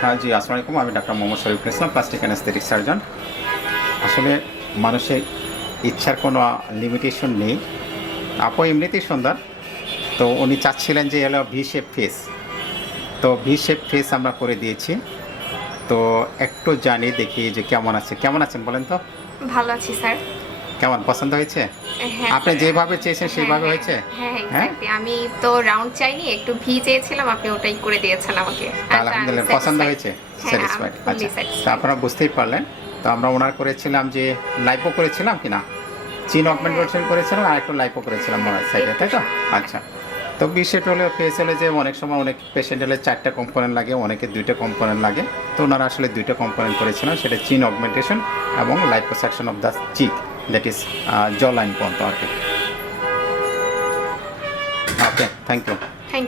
হ্যাঁ জি আসসালামু আলাইকুম। আমি doctor Mohammad Shariful Islam, plastic anaesthetic surgeon. আসলে মানুষের ইচ্ছার কোনো লিমিটেশন নেই। আপু এমনিতেই সুন্দর। তো উনি চাচ্ছিলেন যে এলো ভি শেপ ফেস তো ভি শেপ ফেস আমরা করে দিয়েছি। তো একটু জানি দেখি যে কেমন আছে। কেমন আছেন বলেন তো? ভালো আছি, স্যার। কেমন পছন্দ হয়েছে? হ্যাঁ আপনি যেভাবে চেয়েছেন সেইভাবে হ্যাঁ, হয়েছে? হ্যাঁ হ্যাঁ? আমি তো রাউন্ড চাইনি একটু ভি চেয়েছিলাম আপনি ওটাই করে দিয়েছেন আমাকে। আলহামদুলিল্লাহ পছন্দ হয়েছে? হ্যাঁ, স্যাটিসফাইড আচ্ছা আপনারা বুঝতেই পারলেন। তো আমরা ওনার করেছিলাম যে লাইপো করেছিলাম কি না? চিন অগমেন্টেশন করেছিলাম আর একটু লাইপো করেছিলাম মনে হয় সাইডে তাই তো? আচ্ছা। তো বিশেষ হলে ফেস হলে যে অনেক সময় অনেক পেশেন্ট হলে চারটা কম্পোনেন্ট লাগে অনেকে দুইটা কম্পোনেন্ট লাগে। তো ওনারা আসলে দুইটা কম্পোনেন্ট করেছিলেন সেটা চিন অগমেন্টেশন এবং liposuction of the cheek that is uh, jawline contour. Okay, thank you.